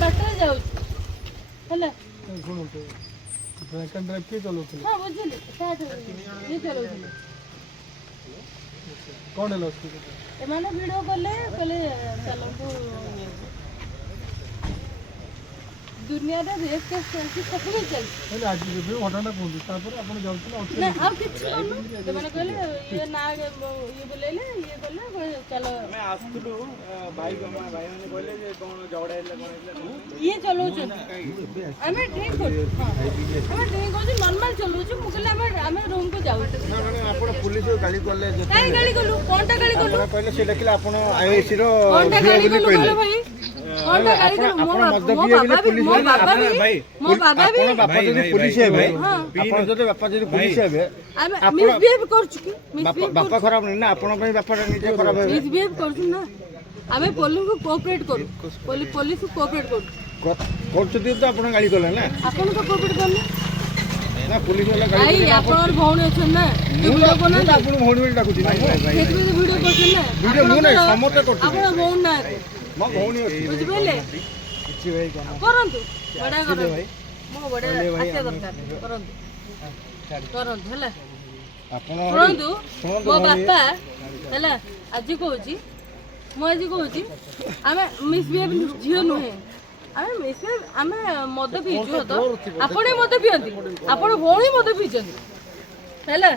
ବାଟରେ ଯାଉଛୁ ହେଲା कौन है एमाने वीडियो कले कले चलंतु दुनिया रे रेप केस चलती सब कुछ चलती अरे आज भी घटना कोन तापर आपण जाउछला ना अब किछ बोलनु एमाने कहले ये ना ये बोलेले ये बोले चलो मैं आस्तुलु भाई माने बोले जे कोन झगड़ा हेले कोन ये चलोछु हमें ठीक कर हमें ठीक कर नॉर्मल चलोछु मुकले हमें रूम को जाउ ना माने आपण पुलिस गाली करले जे काई गाली करलु कोनटा गाली करलु पहले से देखला आपण आईसी रो कोनटा गाली करलु भाई कोनटा गाली करलु मो बाबा भी भाई मो बाबा भी बापा जदी पुलिस हेबे आपण जदी बापा जदी पुलिस हेबे मिसबिहेव कर चुकी बापा खराब नहीं ना आपण भाई बापा निजे खराब हेबे मिसबिहेव कर ना हमें पुलिस को कोऑपरेट करू पुलिस को कोऑपरेट करू करछती तो आपण गाली करले ना आपण को कोऑपरेट करले ना पुलिस वाला गाली भाई आपण भौणी अछन ना वीडियो बना आपण भौणी वाला डाकुची ना वीडियो करछन ना वीडियो मु नहीं समस्त करछी आपण भौण ना म भौणी अछि बुझ बेले किछि भाई करंतु बडा करंतु मो बडा आसे दरकार करंतु करंतु हला आपण करंतु मो बापा हला आजि कहूची मो आजि कहूची आमे मिसबिहेव झियो नुहे आमे मिसबिहेव आमे मद पीचु तो आपणे मद पियंती आपण भौणी मद पीचंती हला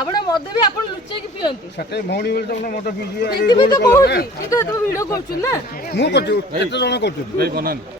आपण मद भी आपण लुचे की पियंती सटे भौणी बोल तो मद पीजी एति भी तो कहूची ए तो वीडियो करछु ना मु करछु केते जण करछु भाई बनान